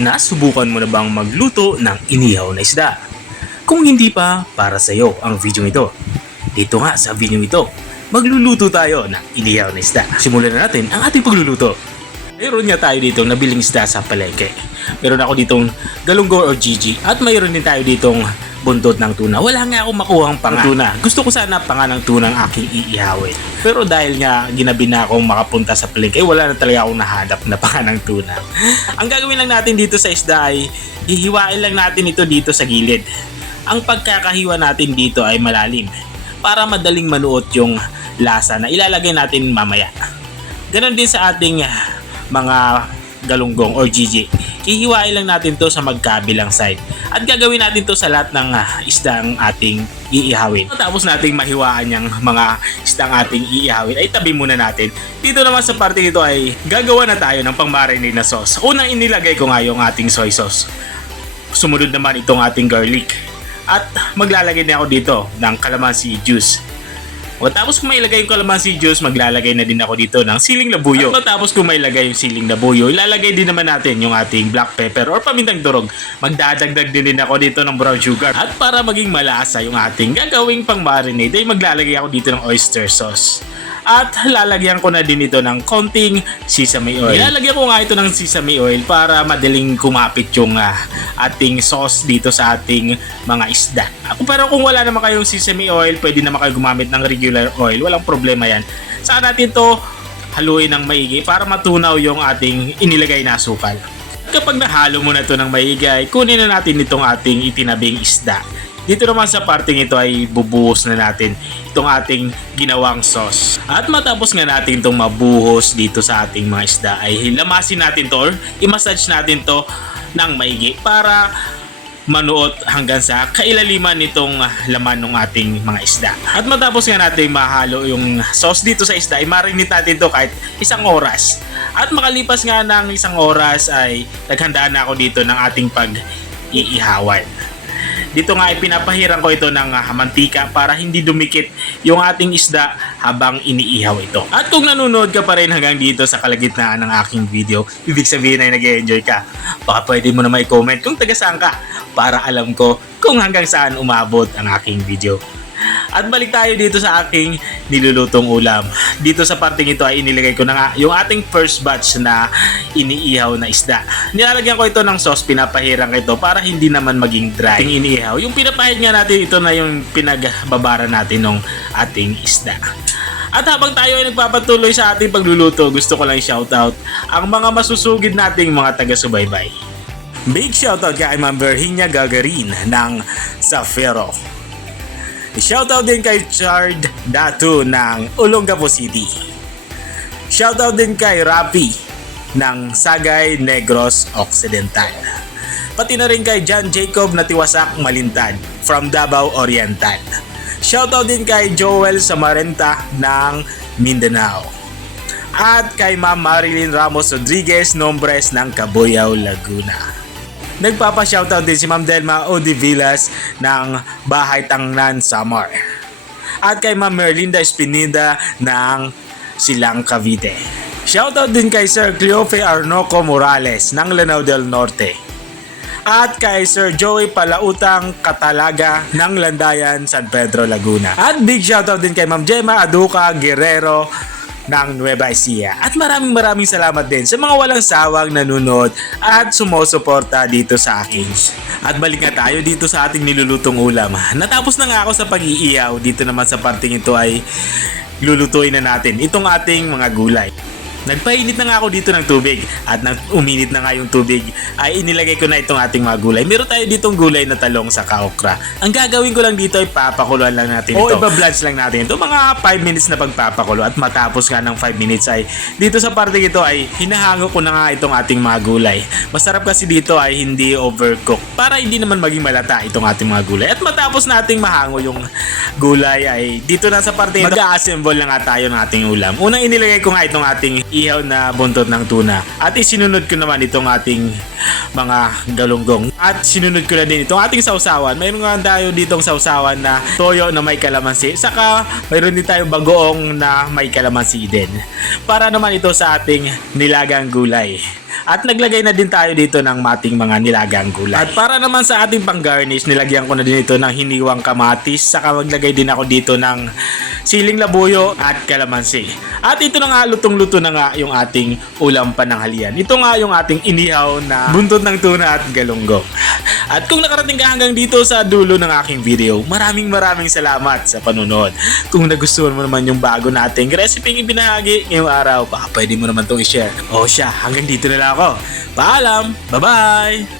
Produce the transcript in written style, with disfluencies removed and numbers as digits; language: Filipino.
Nasubukan mo na bang magluto ng inihaw na isda? Kung hindi pa, para sa iyo ang video ito. Dito nga sa video ito, magluluto tayo ng inihaw na isda. Simulan na natin ang ating pagluluto. Mayroon nga tayo ditong nabiling isda sa palengke. Meron ako ditong galunggong or Gigi at mayroon din tayo ditong buntot ng tuna. Wala nga akong makuhang panga tuna. Gusto ko sana panga ng tuna ang aking iihawin. Pero dahil nga ginabi na akong makapunta sa palengke, wala na talaga akong nahanap na panga ng tuna. Ang gagawin lang natin dito sa isda ay hihiwain lang natin ito dito sa gilid. Ang pagkakahiwa natin dito ay malalim para madaling manuot yung lasa na ilalagay natin mamaya. Ganon din sa ating mga galunggong or Gigi. Hihiwain lang natin to sa magkabilang side. At gagawin natin to sa lahat ng isdang ating iihawin. Tapos nating mahiwaan yung mga isdang ating iihawin ay tabi muna natin. Dito naman sa parte nito ay gagawa na tayo ng pang-marinade na sauce. Unang inilagay ko nga yung ating soy sauce. Sumunod naman itong ating garlic. At maglalagay na ako dito ng calamansi juice. Matapos kung mailagay yung calamansi juice, maglalagay na din ako dito ng siling labuyo. At matapos kung mailagay yung siling labuyo, ilalagay din naman natin yung ating black pepper or pamintang durog. Magdadagdag din ako dito ng brown sugar. At para maging malasa yung ating gagawing pang marinade, ay maglalagay ako dito ng oyster sauce. At lalagyan ko na din ito ng konting sesame oil. Ilalagyan ko nga ito ng sesame oil para madaling kumapit yung ating sauce dito sa ating mga isda. Pero kung wala naman kayong sesame oil, pwede naman kayo gumamit ng regular oil. Walang problema yan. Saka natin to haluin ng maigi para matunaw yung ating inilagay na asukal. Kapag nahalo mo na ito ng maigi, kunin na natin itong ating itinabing isda. Dito naman sa parting ito ay bubuhos na natin itong ating ginawang sauce. At matapos nga natin itong mabuhos dito sa ating mga isda ay lamasin natin to or i-massage natin to ng maigi para manuot hanggang sa kailaliman nitong laman ng ating mga isda. At matapos nga natin mahalo yung sauce dito sa isda ay marinate natin to kahit 1 oras. At makalipas nga ng 1 oras ay naghandaan na ako dito ng ating pag-iihawan. Dito nga ay pinapahiran ko ito ng mantika para hindi dumikit yung ating isda habang iniihaw ito. At kung nanonood ka pa rin hanggang dito sa kalagitnaan ng aking video, ibig sabihin ay nag-enjoy ka. Baka pwede mo na may comment kung taga saan ka para alam ko kung hanggang saan umabot ang aking video. At balik tayo dito sa aking nilulutong ulam. Dito sa parting ito ay inilagay ko na nga yung ating first batch na iniihaw na isda. Nilalagyan ko ito ng sauce, pinapahirang ito para hindi naman maging dry. Yung iniihaw, yung pinapahid nga natin ito na yung pinagbabara natin ng ating isda. At habang tayo ay nagpapatuloy sa ating pagluluto, gusto ko lang shoutout ang mga masusugid nating mga taga-subaybay. Big shoutout kay Ma'am Virginia Gagarin ng Zafiro. Shoutout din kay Chard Datu ng Olongapo City. Shoutout din kay Rapi ng Sagay Negros Occidental. Pati na rin kay John Jacob Natiwasak Malintad from Davao Oriental. Shoutout din kay Joel Samarenta ng Mindanao. At kay Ma'am Marilyn Ramos Rodriguez Nombres ng Cabuyao, Laguna. Nagpapa-shoutout din si Ma'am Delma Odivillas ng Bahay Tangnan, Samar. At kay Ma'am Merlinda Espinida ng Silang, Cavite. Shoutout din kay Sir Cleofe Arnoco Morales ng Lanao del Norte. At kay Sir Joey Palautang Catalaga ng Landayan, San Pedro, Laguna. At big shoutout din kay Ma'am Gemma Aduca Guerrero ng Nueva Ecija. At maraming salamat din sa mga walang sawang nanonood at sumusuporta dito sa akin. At balik nga tayo dito sa ating nilulutong ulam. Natapos na nga ako sa pag-iihaw. Dito naman sa parting ito ay lulutuin na natin itong ating mga gulay. Nagpainit na nga ako dito ng tubig at nang uminit na nga yung tubig ay inilagay ko na itong ating mga gulay. Meron tayo ditong gulay na talong sa okra. Ang gagawin ko lang dito ay papakuluan lang natin ito. O iba-blanch lang natin ito. Mga 5 minutes na pagpapakulo at matapos nga ng 5 minutes ay dito sa parte ito ay hinahango ko na nga itong ating mga gulay. Masarap kasi dito ay hindi overcook para hindi naman maging malata itong ating mga gulay. At matapos nating mahango yung gulay ay dito na sa parte ito mag-a-assemble na nga tayo ng ating ulam. Unang inilagay ko nga itong ating ihaw na buntot ng tuna. At isinunod ko naman itong ating mga galunggong. At sinunod ko na din itong ating sausawan. Mayroon nga tayo ditong sausawan na toyo na may kalamansi. Saka mayroon din tayo bagoong na may kalamansi din. Para naman ito sa ating nilagang gulay. At naglagay na din tayo dito ng mating mga nilagang gulay. At para naman sa ating pang-garnish, nilagyan ko na din ito ng hiniwang kamatis. Saka maglagay din ako dito ng siling labuyo at kalamansi. At ito na nga, lutong-luto na nga yung ating ulam pananghalian. Ito nga yung ating inihaw na buntot ng tuna at galunggong. At kung nakarating ka hanggang dito sa dulo ng aking video, maraming salamat sa panunod. Kung nagustuhan mo naman yung bago nating recipe yung ibinahagi ngayong araw, baka pwede mo naman itong i-share. O siya, hanggang dito na lang ako. Paalam! Bye-bye!